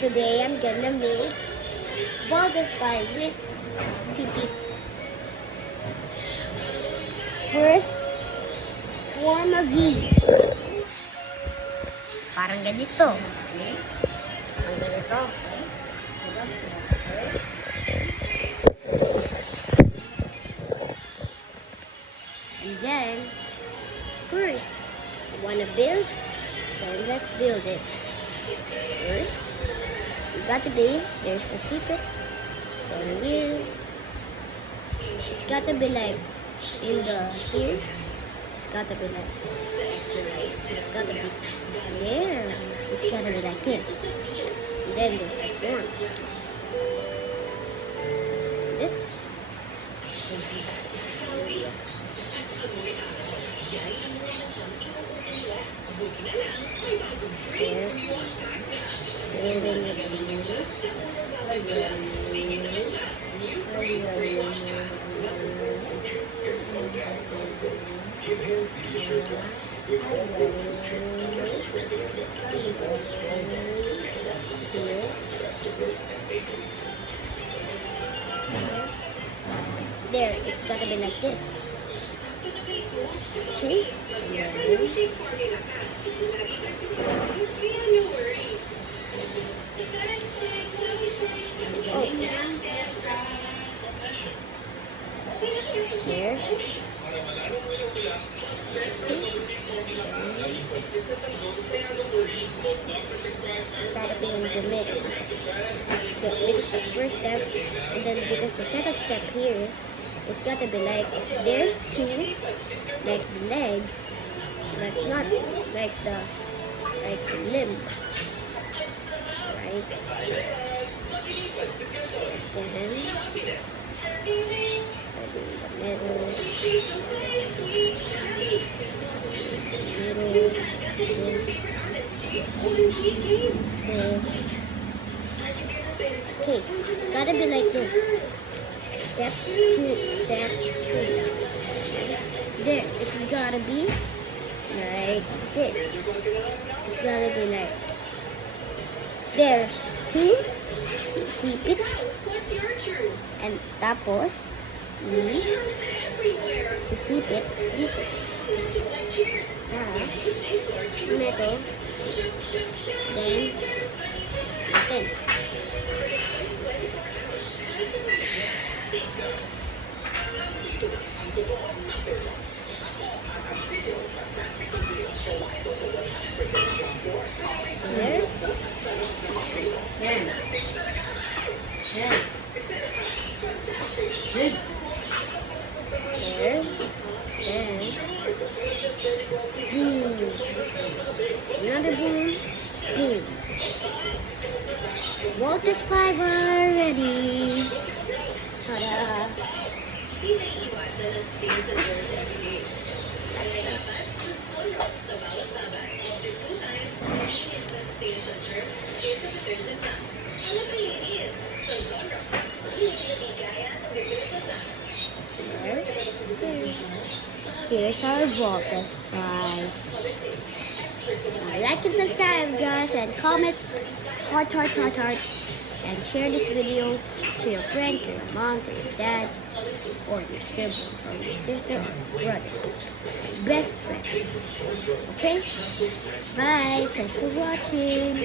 Today I'm gonna make butterfly with sipit. First, form a V. Parang ganito. Parang ganito. And then, first, you wanna build? Then let's build it. First, you gotta be, there's a secret. Then here, it's gotta be like in the here. It's gotta be like, it's gotta be there. It's gotta be like this. And then there's this one. That's it. Give him leisure class with all road trips versus regular members. Strong bonds, faster growth and maintenance. There, it's gotta be like this. Okay? Oh, there. Gotta be in the middle. Because the first step, and then because the second step here, it's gotta be like, there's two, like the legs, but not like the limb. Right? And then, in the middle. Okay, it's gotta be like this. Step 2, step 3. There, it's gotta be like this. It's gotta be like, there's 2 sipit, and tapos sisipit dito sa metal, then natin. There. Yan. Yan. There. Then. Boom. Another boom. Boom. Voltage fiber ready. Ta-da. Here's our voltage five. Like and subscribe, guys, and comment heart, and share this video to your friend, to your mom, to your dad, or your siblings, or your sister, or brother, best friend. Okay? Bye. Thanks for watching.